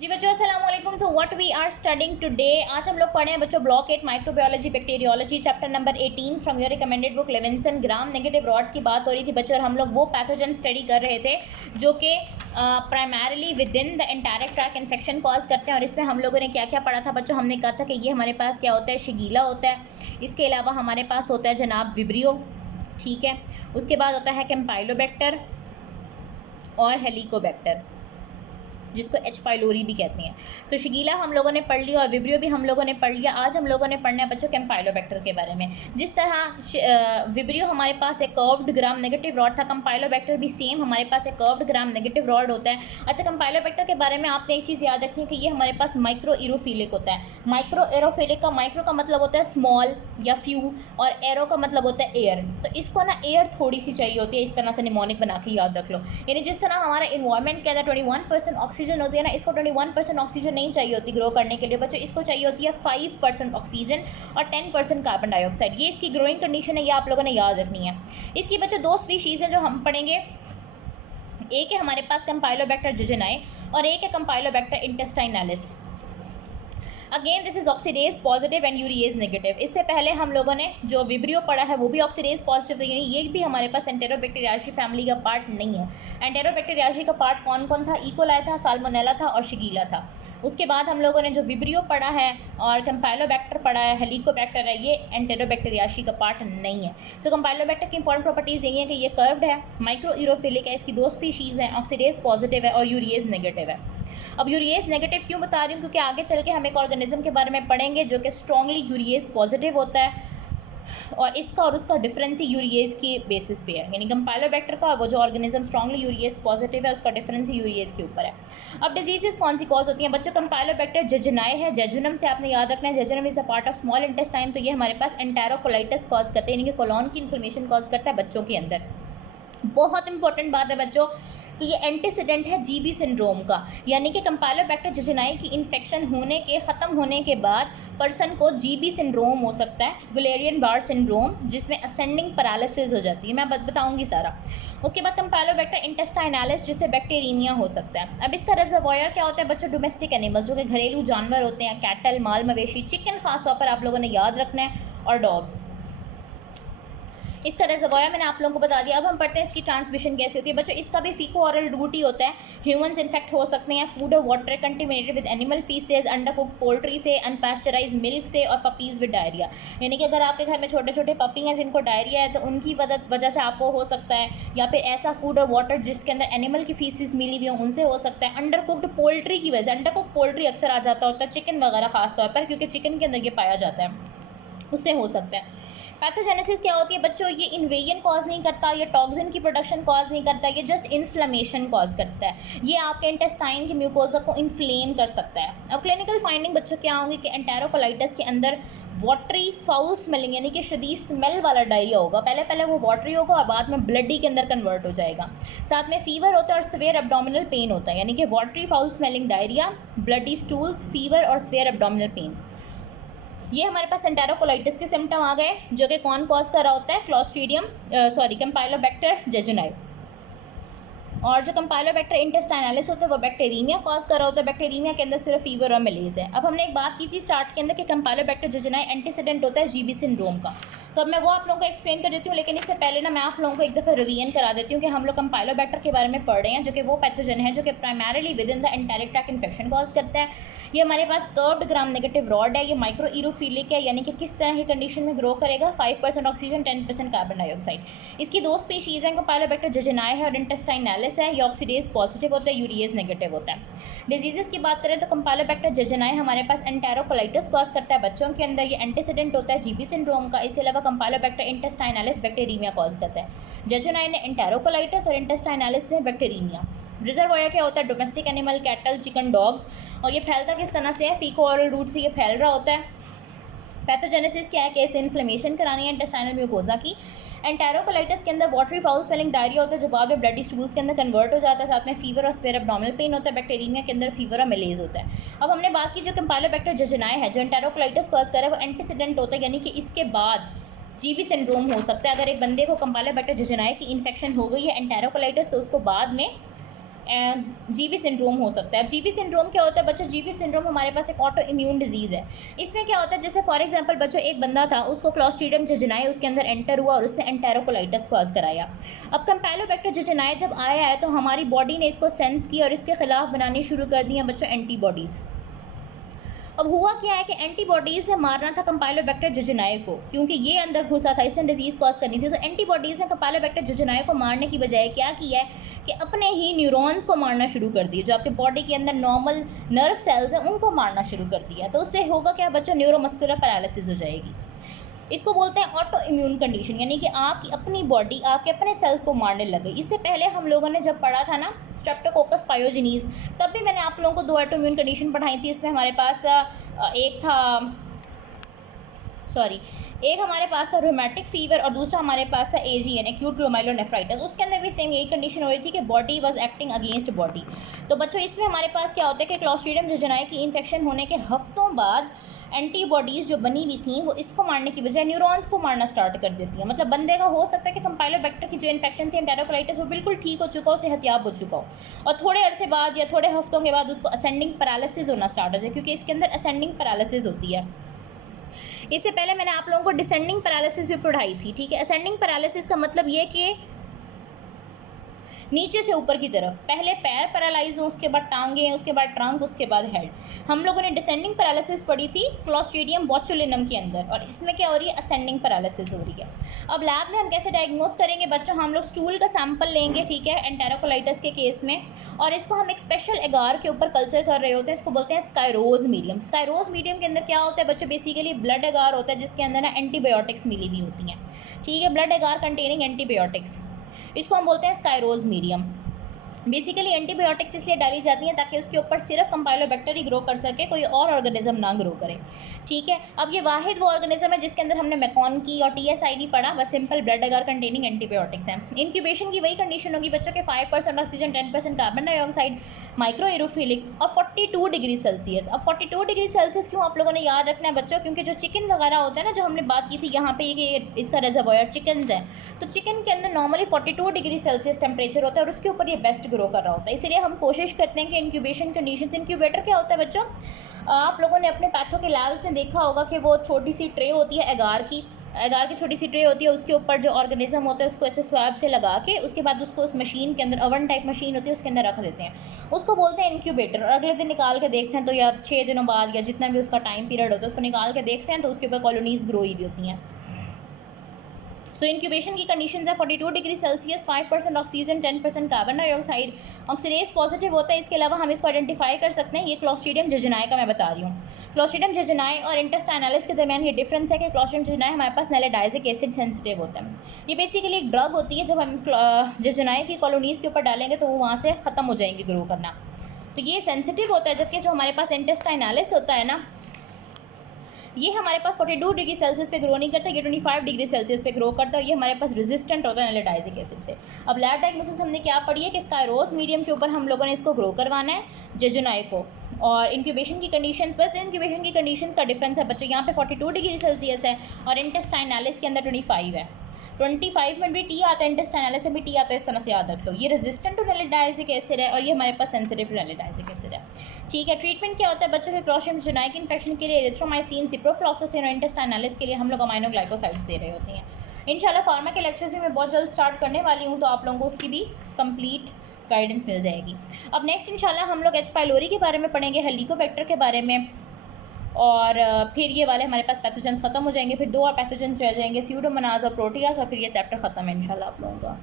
जी बच्चों अस्सलाम वालेकुम। तो what we are studying today, आज हम लोग पढ़े हैं बच्चों block 8 microbiology bacteriology chapter number 18 from your recommended book Levinson gram. Negative rods की बात हो रही थी बच्चों, और हम लोग वो पैथोजन स्टडी कर रहे थे जो कि primarily within the enteric tract infection cause करते हैं। और इसमें हम लोगों ने क्या क्या पढ़ा था बच्चों, हमने कहा था कि ये हमारे पास क्या होता है, शिगीला होता है। इसके अलावा हमारे पास होता है जनाब विब्रियो, ठीक है। उसके बाद होता है कैम्पाइलोबैक्टर और हेलिकोबैक्टर, जिसको एच पाइलोरी भी कहते हैं। सो शिगीला हम लोगों ने पढ़ लिया और विब्रियो भी हम लोगों ने पढ़ लिया। आज हम लोगों ने पढ़ना है बच्चों कैम्पाइलोबैक्टर के बारे में। जिस तरह विब्रियो हमारे पास एक कर्व्ड ग्राम नेगेटिव रॉड था, कंपाइलोबैक्टर भी सेम हमारे पास एक कर्व्ड ग्राम नेगेटिव रॉड होता है। अच्छा, कंपाइलोबैक्टर के बारे में आपने एक चीज़ याद रखनी है कि ये हमारे पास माइक्रो एरोफिलिक होता है। माइक्रो एरोफिलिक का माइक्रो का मतलब होता है स्मॉल या फ्यू, और एरो का मतलब होता है एयर। तो इसको ना एयर थोड़ी सी चाहिए होती है, इस तरह से निमोनिक बना के याद रख लो। यानी जिस तरह हमारा इन्वायरमेंट के अंदर 21% ऑक्सीजन होती है ना, इसको 21% ऑक्सीजन नहीं चाहिए होती ग्रो करने के लिए बच्चों, इसको चाहिए होती है 5% ऑक्सीजन और 10% कार्बन डाइऑक्साइड। ये इसकी ग्रोइंग कंडीशन है, ये आप लोगों ने याद रखनी है। इसकी बच्चों दो स्पीशीज़ हैं जो हम पढ़ेंगे, एक है हमारे पास कंपाइलोबैक्टर जेजेनाई और एक है Campylobacter intestinalis. Again this is oxidase positive and urease negative. इससे पहले हम लोगों ने जो विब्रियो पढ़ा है वो भी ऑक्सीडेज पॉजिटिव, यानी ये भी हमारे पास एंटेरोबैक्टीरियाशी फैमिली का पार्ट नहीं है। एंटेरोबैक्टीरियाशी का पार्ट कौन कौन था, इकोलाई था, साल्मोनेला था और शिगीला था। उसके बाद हम लोगों ने जो विब्रियो पढ़ा है और कंपाइलोबैक्टर पढ़ा है, हेलिकोबैक्टर है, ये एंटेरोबैक्टीरियाशी का पार्ट नहीं है। सो कंपाइलोबैक्टर की इंपॉर्टेंट प्रॉपर्टीज़ यही है कि ये कर्व्ड है, माइक्रो एरोफिलिक है, इसकी दो स्पीशीज़ हैं, ऑक्सीडेज पॉजिटिव है और यूरिएज नेगेटिव है। अब यूरिएज नेगेटिव क्यों बता रही हूँ, क्योंकि आगे चल के हम एक ऑर्गेनिज्म के बारे में पढ़ेंगे जो कि स्ट्रॉन्गली यूरिएज पॉजिटिव होता है, और इसका और उसका डिफरेंस ही यूरिएज के बेसिस पे है। यानी कंपाइलोबैक्टर का वो जो ऑर्गेनिज्म स्ट्रॉन्गली यूरिएज पॉजिटिव है, उसका डिफरेंस ही यूरिएज के ऊपर है। अब डिजीजेस कौन सी कॉज होती हैं बच्चों, कंपाइलोबैक्टर जेजुनाई है, जेजुनम से आपने याद रखना है, jejunum is the part of small intestine. तो ये हमारे पास एंटेरोकोलाइटिस कॉज करते हैं, यानी कि कोलोन की इन्फ्लेमेशन कॉज करता है बच्चों के अंदर। बहुत इंपॉर्टेंट बात है बच्चों कि ये एंटीसीडेंट है जीबी सिंड्रोम का, यानी कि कंपाइलोबैक्टर जेजुनाई की इन्फेक्शन होने के ख़त्म होने के बाद पर्सन को जीबी सिंड्रोम हो सकता है, गुलेरियन बार सिंड्रोम, जिसमें असेंडिंग पैरालिसिस हो जाती है। मैं बताऊंगी सारा। उसके बाद कंपाइलोबैक्टर इंटेस्टाइनैलिस, जिससे बैक्टीरियमिया हो सकता है। अब इसका रिजर्वॉयर क्या होता है बच्चों, डोमेस्टिक एनिमल जो कि घरेलू जानवर होते हैं, कैटल, माल मवेशी, चिकन खास तौर पर आप लोगों ने याद रखना है, और डॉग्स। इसका रिजर्वॉयर मैंने आप लोगों को बता दिया। अब हम पढ़ते हैं इसकी ट्रांसमिशन कैसे होती है बच्चों। इसका भी फीको ऑरल रूट ही होता है। ह्यूमंस इन्फेक्ट हो सकते हैं फूड और water contaminated with animal faeces, under cook poultry से, अनपैस्चराइज मिल्क से, और पपीज़ विद डायरिया। यानी कि अगर आपके घर में छोटे छोटे पपी हैं जिनको डायरिया है, तो उनकी वजह से आपको हो सकता है, या फिर ऐसा फूड और वाटर जिसके अंदर एनिमल की फीसिस मिली हुई हो, उनसे हो सकता है। अंडर कुक्ड पोल्ट्री की वजह से, अंडर कुक पोल्ट्री अक्सर आ जाता होता है, चिकन वगैरह खास तौर पर, क्योंकि चिकन के अंदर ये पाया जाता है, उससे हो सकता है। पैथोजेनेसिस क्या होती है बच्चों, ये इन्वेजन कॉज नहीं करता, ये टॉक्सिन की प्रोडक्शन कॉज नहीं करता, ये जस्ट इन्फ्लेमेशन कॉज करता है। ये आपके इंटेस्टाइन की म्यूकोजा को इन्फ्लेम कर सकता है। अब क्लिनिकल फाइंडिंग बच्चों क्या होंगी कि एंटेरोकोलाइटिस के अंदर वाटरी फाउल स्मेलिंग, यानी कि शदीद स्मेल वाला डायरिया होगा। पहले वो वाटरी होगा और बाद में ब्लडी के अंदर कन्वर्ट हो जाएगा। साथ में फीवर होता है और स्वेयर एब्डोमिनल पेन होता है, यानी कि watery foul smelling diarrhoea, bloody stools, fever और स्वेयर एब्डोमिनल पेन। ये हमारे पास एंटेरोकोलाइटिस के सिम्टम आ गए, जो कि कौन कॉज कर रहा होता है, क्लोस्ट्रीडियम कंपाइलोबैक्टर जेजुनाई। और जो कंपाइलोबैक्टर इंटेस्टाइनैलिस होता है वो बैक्टीरियमिया कॉज कर रहा होता है। बैक्टीरियमिया के अंदर सिर्फ फीवर और मलेज है। अब हमने एक बात की थी स्टार्ट के अंदर कि कंपाइलोबैक्टर जेजुनाई एंटीसीडेंट होता है जीबी सिंड्रोम का, तो अब मैं वो आप लोगों को एक्सप्लेन कर देती हूँ। लेकिन इससे पहले ना मैं आप लोगों को एक दफ़ा रिवीजन करा देती हूँ कि हम लोग कंपाइलोबैक्टर के बारे में पढ़ रहे हैं, जो कि वो पैथोजन है जो कि primarily within the enteric track infection cause करता है। ये हमारे पास कर्व्ड ग्राम नेगेटिव रॉड है, ये माइक्रो एरोफिलिक है, यानी कि किस तरह की कंडीशन में ग्रो करेगा, 5% ऑक्सीजन, 10% कार्बन डाइऑक्साइड। इसकी दो स्पीशीज़ हैं, कंपाइलोबैक्टर जेजुनाई है और इंटेस्टाइनैलिस है। ये ऑक्सीडेज पॉजिटिव होता है, यूरिएज नेगेटिव होता है। डिजीज़ की बात करें तो कंपाइलोबैक्टर जेजुनाई हमारे पास एंटेरोकोलाइटिस कॉज करता है बच्चों के अंदर, ये एंटीसीडेंट होता है जीबी सिंड्रोम का। इसके अलावा कंपाइलोबैक्टर इंटेस्टाइनैलिस बैक्टीरियमिया कॉज करता है। जेजुनाई ने एंटेरोकोलाइटिस और इंटेस्टाइनैलिस ने बैक्टीरियमिया। रिजर्वॉयर क्या होता है, domestic animal, cattle, chicken, dogs. और ये फैलता किस तरह से है, फीको ऑरल रूट से ये फैल रहा होता है। पैथोजेनेसिस क्या है कि इससे इन्फ्लेमेशन करानी है इंटेस्टाइनल म्यूकोजा की। एंटेरोकोलाइटिस के अंदर वाटरी फाउल स्मेलिंग डायरिया होता है जो बाद में ब्लडी स्टूल्स के अंदर कन्वर्ट हो जाता है। साथ में फीवर और स्वेयर एब्डोमिनल पेन होता है। बैक्टीरियमिया के अंदर फीवर और मलेज होता है। अब हमने बात की जो कंपाइलोबैक्टर जेजुनाई है जो एंटेरोकोलाइटिस कॉज कर रहा है, वो एंटीसीडेंट होता है, यानी कि इसके बाद जीबी सिंड्रोम हो सकता है। अगर एक बंदे को कंपाइलोबैक्टर जेजुनाई की इन्फेक्शन हो गई है एंटेरोकोलाइटिस, तो उसको बाद में जीबी सिंड्रोम हो सकता है। अब जीबी सिंड्रोम क्या होता है बच्चों? जीबी सिंड्रोम हमारे पास एक ऑटो इम्यून डिजीज़ है। इसमें क्या होता है, जैसे फॉर एग्जांपल बच्चों एक बंदा था, उसको क्लॉस्ट्रीडियम जेजुनाई उसके अंदर एंटर हुआ और उसने एंटेरोकोलाइटिस कॉज कराया। अब कैम्पेलोबैक्टर जेजुनाई जब आया है तो हमारी बॉडी ने इसको सेंस किया और इसके खिलाफ बनानी शुरू कर दी हैं बच्चों एंटीबॉडीज़। अब हुआ क्या है कि एंटीबॉडीज़ ने मारना था कैम्पेलोबैक्टर जेजुनाई को, क्योंकि ये अंदर घुसा था, इसने डिजीज़ कॉज करनी थी। तो एंटीबॉडीज़ ने कैम्पेलोबैक्टर जेजुनाई को मारने की बजाय क्या किया है कि अपने ही न्यूरॉन्स को मारना शुरू कर दिया। जो आपके बॉडी के अंदर नॉर्मल नर्व सेल्स हैं उनको मारना शुरू कर दिया। तो उससे होगा क्या बच्चों? न्यूरोमस्कुलर पैरालिसिस हो जाएगी। इसको बोलते हैं ऑटो इम्यून कंडीशन, यानी कि आपकी अपनी बॉडी आपके अपने सेल्स को मारने लग गई। इससे पहले हम लोगों ने जब पढ़ा था ना स्ट्रेप्टोकोकस पायोजेनीज, तब भी मैंने आप लोगों को 2 ऑटो इम्यून कंडीशन पढ़ाई थी। इसमें हमारे पास एक हमारे पास था रोमेटिक फीवर और दूसरा हमारे पास था AGN एक्यूट ग्लोमेरुलोनेफ्राइटिस। उसके अंदर भी सेम यही कंडीशन हो रही थी कि body was acting against body. तो बच्चों इसमें हमारे पास क्या होता है कि क्लॉस्ट्रीडियम जेजुनाई की इन्फेक्शन होने के हफ्तों बाद एंटीबॉडीज़ जो बनी हुई थी वो इसको मारने की बजाय न्यूरॉन्स को मारना स्टार्ट कर देती है। मतलब बंदे का हो सकता है कि कैम्पेलोबैक्टर की जो इन्फेक्शन थी एंटेरोकोलाइटिस वो बिल्कुल ठीक हो चुका हो, सेहतियाब हो चुका हो, और थोड़े अरसे बाद या थोड़े हफ्तों के बाद उसको असेंडिंग पैरालिसिस होना स्टार्ट हो जाए, क्योंकि इसके अंदर असेंडिंग पैरालिसिस होती है। इससे पहले मैंने आप लोगों को डिसेंडिंग पैरालिसिस भी पढ़ाई थी, ठीक है। असेंडिंग पैरालिसिस का मतलब ये कि नीचे से ऊपर की तरफ, पहले पैर पैरालाइज हो, उसके बाद टांगें, उसके बाद ट्रंक, उसके बाद हेड। हम लोगों ने डिसेंडिंग पैरालिसिस पढ़ी थी क्लॉस्ट्रीडियम बोचुलिनम के अंदर, और इसमें क्या हो रही है? असेंडिंग पैरालिसिस हो रही है। अब लैब में हम कैसे डायग्नोस करेंगे बच्चों? हम लोग स्टूल का सैंपल लेंगे, ठीक है, एंटेरोकोलाइटिस के केस में, और इसको हम एक स्पेशल एगार के ऊपर कल्चर कर रहे होते हैं। इसको बोलते हैं स्कायरोज मीडियम। स्कायरोज मीडियम के अंदर क्या होता है बच्चों? बेसिकली ब्लड एगार होता है जिसके अंदर ना एंटीबायोटिक्स मिली हुई होती हैं, ठीक है, ब्लड एगार कंटेनिंग एंटीबायोटिक्स। इसको हम बोलते हैं स्कायरोज मीडियम। बेसिकली एंटीबायोटिक्स इसलिए डाली जाती हैं ताकि उसके ऊपर सिर्फ कैम्पेलोबैक्टर ही ग्रो कर सके, कोई और ऑर्गेनिज्म ना ग्रो करे, ठीक है। अब ये वाहिद वो ऑर्गेनिज्म है जिसके अंदर हमने मैकॉनकी और TSID पढ़ा, बस सिंपल ब्लड एगार कंटेनिंग एंटीबायोटिक्स हैं। इंक्यूबेशन की वही कंडीशन होगी बच्चों के 5% oxygen, 10% carbon dioxide, micro aerophilic और 42 डिग्री सेल्सियस। अब 42 डिग्री सेल्सियस क्यों आप लोगों ने याद रखना है बच्चों? क्योंकि जो चिकन वगैरह होता है ना, जो हमने बात की थी यहाँ पे कि इसका रिजर्वॉयर चिकन है, तो चिकन के अंदर नॉर्मली 42 डिग्री सेल्सियस टेम्परेचर होता है और उसके ऊपर ये बेस्ट ग्रो कर रहा होता है। इसलिए हम कोशिश करते हैं कि इंक्यूबेशन कंडीशंस, इंक्यूबेटर क्या होता है बच्चों? आप लोगों ने अपने पैथो के लैब्स में देखा होगा कि वो छोटी सी ट्रे होती है एगार की छोटी सी ट्रे होती है, उसके ऊपर जो ऑर्गेनिज्म होता है उसको ऐसे स्वैब से लगा के उसके बाद उसको उस मशीन के अंदर, ओवन टाइप मशीन होती है, उसके अंदर रख देते हैं। उसको बोलते हैं इंक्यूबेटर। और अगले दिन निकाल के देखते हैं तो या 6 दिनों बाद या जितना भी उसका टाइम पीरियड होता है उसको निकाल के देखते हैं तो उसके ऊपर कॉलोनीज ग्रो हुई होती हैं। सो इंक्यूबेशन की कंडीशंस है 42 degree Celsius, 5% oxygen, 10% carbon dioxide, oxidase positive होता है। इसके अलावा हम इसको आइडेंटिफाई कर सकते हैं। ये क्लॉस्ट्रीडियम जेजुनाई का मैं बता रही हूँ। क्लॉस्ट्रीडियम जेजुनाई और इंटेस्टाइनलिस के दरमियान ये डिफरेंस है कि क्लॉस्ट्रीडियम जेजुनाई हमारे पास नैलिडाइजिक एसिड सेंसिटिव होता है। ये बेसिकली एक ड्रग होती है, जब हम जेजुनाई की कॉलोनीज़ के ऊपर डालेंगे तो वो वहाँ से ख़त्म हो जाएंगे ग्रो करना, तो ये सेंसिटिव होता है। जबकि जो हमारे पास इंटेस्टाइनलिस होता है ना, ये हमारे पास 42 डिग्री सेल्सियस पे ग्रो नहीं करता, ये 25 डिग्री सेल्सियस पे ग्रो करता है। ये हमारे पास रेजिस्टेंट होता है नैलिडाइजिक एसिड से। अब लैब डायग्नोसिस हमने क्या पढ़ी है कि स्कायरोस मीडियम के ऊपर हम लोगों ने इसको ग्रो करवाना है जेजुनाई को। और इंक्यूबेशन की कंडीशंस, बस इंक्यूबेशन की कंडीशंस का डिफरेंस है बच्चों। यहाँ पे 42 डिग्री सेल्सियस है और इंटेस्टाइनलिस के अंदर 25 है। 25 में भी टी आता है, इंटेस्टाइनलिस से भी टी आता है, इस तरह से याद रख लो। ये रेजिस्टेंट टू नैलिडाइजिक एसिड है और ये हमारे पास सेंसिटिव टू नैलिडाइजिक एसिड है, ठीक है। ट्रीटमेंट क्या होता है बच्चों के क्लॉस्ट्रीडियम जेजुनाई की इन्फेक्शन के लिए? एरिथ्रोमाइसिन, सिप्रोफ्लॉक्सासिन और इंटेस्टाइनलिस के लिए हम लोग अमाइनोग्लाइकोसाइड्स दे रहे होते हैं। इंशाल्लाह फार्मा के लेक्चर्स भी मैं बहुत जल्द स्टार्ट करने वाली हूँ, तो आप लोगों को उसकी भी कंप्लीट गाइडेंस मिल जाएगी। अब नेक्स्ट इंशाल्लाह हम लोग एच पाइलोरी के बारे में पढ़ेंगे, हेलिकोबैक्टर के बारे में, और फिर ये वाले हमारे पास पैथोजेंस ख़त्म हो जाएंगे। फिर 2 और पैथोजेंस रह जाएंगे, स्यूडोमोनास और प्रोटियास, और फिर ये चैप्टर ख़त्म है इंशाल्लाह आप लोगों का।